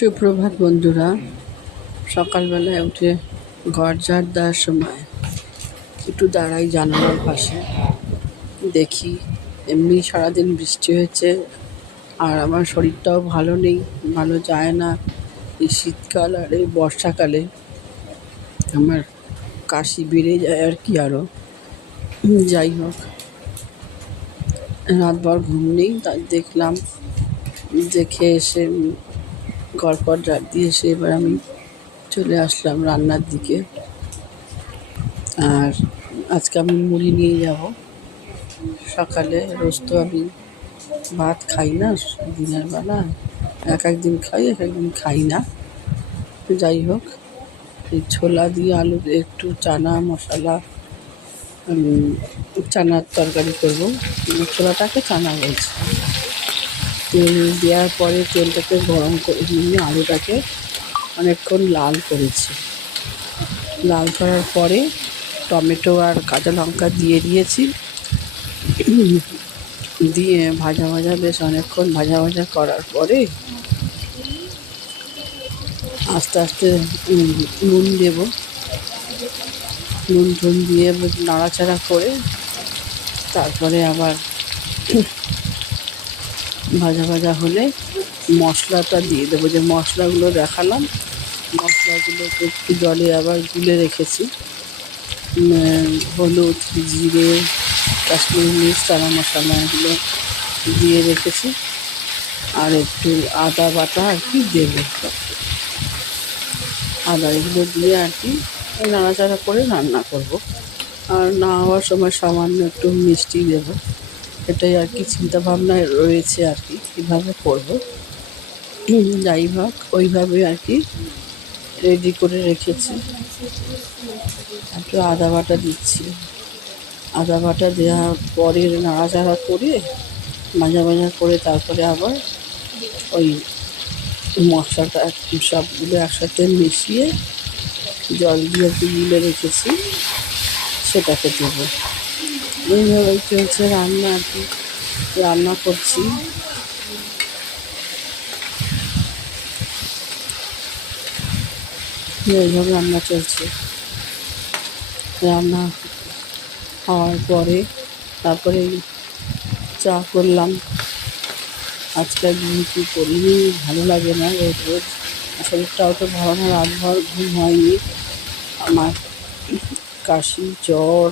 সুপ্রভাত বন্ধুরা। সকালবেলায় উঠে ঘর ঝাড় দেওয়ার সময় একটু দাঁড়াই জানালার পাশে, দেখি এমনি সারাদিন বৃষ্টি হয়েছে আর আমার শরীরটাও ভালো নেই, ভালো যায় না। এই শীতকাল আর এই বর্ষাকালে আমার কাশি বেড়ে যায় আর কি। আরও যাই হোক, রাতভর ঘুম নেই, তাই দেখলাম। দেখে এসে ঘর ঝাড় দিয়ে এসে এবার আমি চলে আসলাম রান্নার দিকে। আর আজকে আমি মুড়ি নিয়ে যাব সকালে। রোজ তো আমি ভাত খাই না দিনের বেলা, এক একদিন খাই এক একদিন খাই না। যাই হোক, এই ছোলা দিয়ে আলু দিয়ে একটু চানা মশলা, চানার তরকারি করবো। ছোলাটাকে চানা বলছি। তেল দেওয়ার পরে তেলটাকে গরম করে নিয়ে আলুটাকে অনেকক্ষণ লাল করেছি। লাল করার পরে টমেটো আর কাঁচা লঙ্কা দিয়ে দিয়েছি। দিয়ে ভাজা বেশ অনেকক্ষণ ভাজা করার পরে আস্তে আস্তে নুন দেব। নুন টুন দিয়ে নাড়াচাড়া করে তারপরে আবার ভাজা হলে মশলাটা দিয়ে দেবো। যে মশলাগুলো দেখালাম, মশলাগুলোকে একটু জলে আবার গুলে রেখেছি। হলুদ, জিরে, কাশ্মীরি মির্চ, চানা মশলা এগুলো দিয়ে রেখেছি। আর একটু আদা বাটা আর কি দেবো। আদা এগুলো দিয়ে আর কি নাড়াচাড়া করে রান্না করব। আর না হওয়ার সময় সামান্য একটু মিষ্টি দেবো। এটাই আর কি চিন্তাভাবনায় রয়েছে আর কি, কীভাবে করবো। যাই হোক, ওইভাবে আর কি রেডি করে রেখেছি। একটু আদা বাটা দিচ্ছি। আদা বাটা দেওয়ার পরে নাড়াচাড়া করে ভাজা করে তারপরে আবার ওই মশলাটা সবগুলো একসাথে মিশিয়ে জল দিয়ে গুলে রেখেছি, সেটাকে দেবো। এইভাবেই চলছে রান্না আর কি, রান্না করছি। এইভাবে রান্না চলছে। রান্না হওয়ার পরে তারপরে চা করলাম। আজকে কী করিনি, ভালো লাগে না রোজ। শরীরটাও তো ভালো না, রাতভর ঘুম হয়নি। আমার কাশি জ্বর